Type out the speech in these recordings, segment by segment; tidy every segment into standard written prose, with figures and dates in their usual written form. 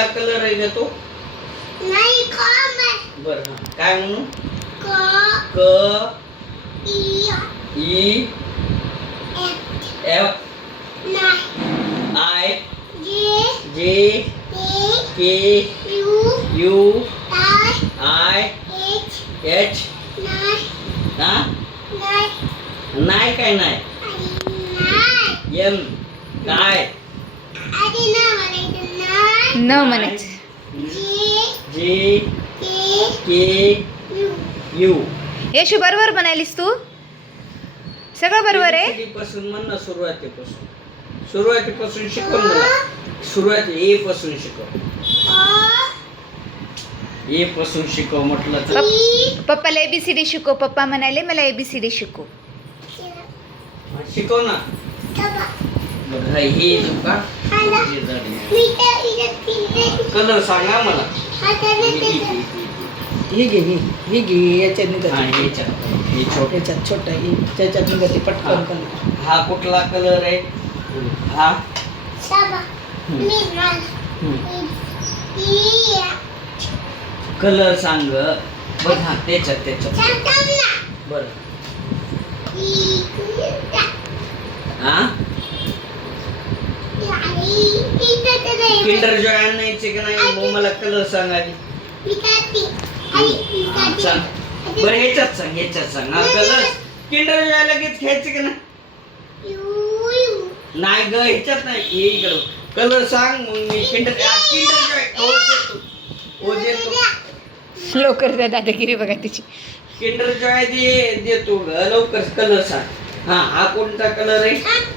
कुठला कलर आहे ग तो? नाही कॉम बरं हा काय म्हणू? क क ई ई एफ एफ नाही I J J K K U U I I H H नाही हा नाही नाही काय नाही नाही एम काय आधी ना म्हणायचं नाही न म्हणायचं. जे J K K U you Yeshu बरोबर म्हणालीस तू, सगळं बरोबर आहे. ABCD पासून म्हण ना, सुरुवातीपासून शिकव मला. सुरुवात ए पासून शिकव. ए पासून शिकव म्हटलं तर पप्पाला ABCD शिकव. पप्पा म्हणाले मला ABCD शिकव. शिकव ना. बघा हे जो का कलर सांगा मला. ही घे ही घे याच्यात हा, निघते हे छोटे. याच्यात छोटा ही त्याच्यात निघते पटकन कलर. हा कुठला कलर आहे? हा कलर सांग. बघ हा त्याच्यात बर हा किंडर जॉय आणायचे का नाही? मग मला कलर सांग आधी. हा, सांग बरं ह्याच्यात सांग हा कलर. किंडर जॉय लगेच घ्यायचे का नाही? नाही ग ह्याच्यात नाही. हे इकडं कलर सांग मग मी किंडर जॉय हो देतो. लवकर द्या दादागिरी बघा तिची. किंडर जॉय देतो ग लवकर. कलर सांग. हा कोणता कलर आहे?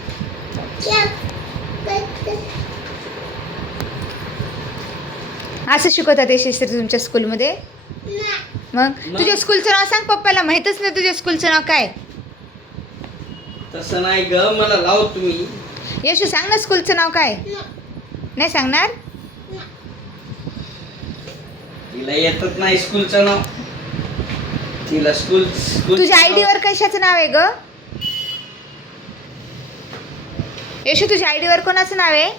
असं शिकवतात यशस्वी तुमच्या स्कूलमध्ये? मग तुझ्या स्कूलचं नाव सांग. पप्पाला माहीतच नाही तुझ्या स्कूलचं नाव काय. तसं नाही ग मला लाव तुम्ही. यशू सांग ना स्कूलचं नाव काय. नाही सांगणार? तिला येतच नाही स्कूलचं नाव. तिला स्कूल तुझ्या ID वर कशाचं नाव आहे ग? यशू तुझ्या ID वर कोणाचं नाव आहे?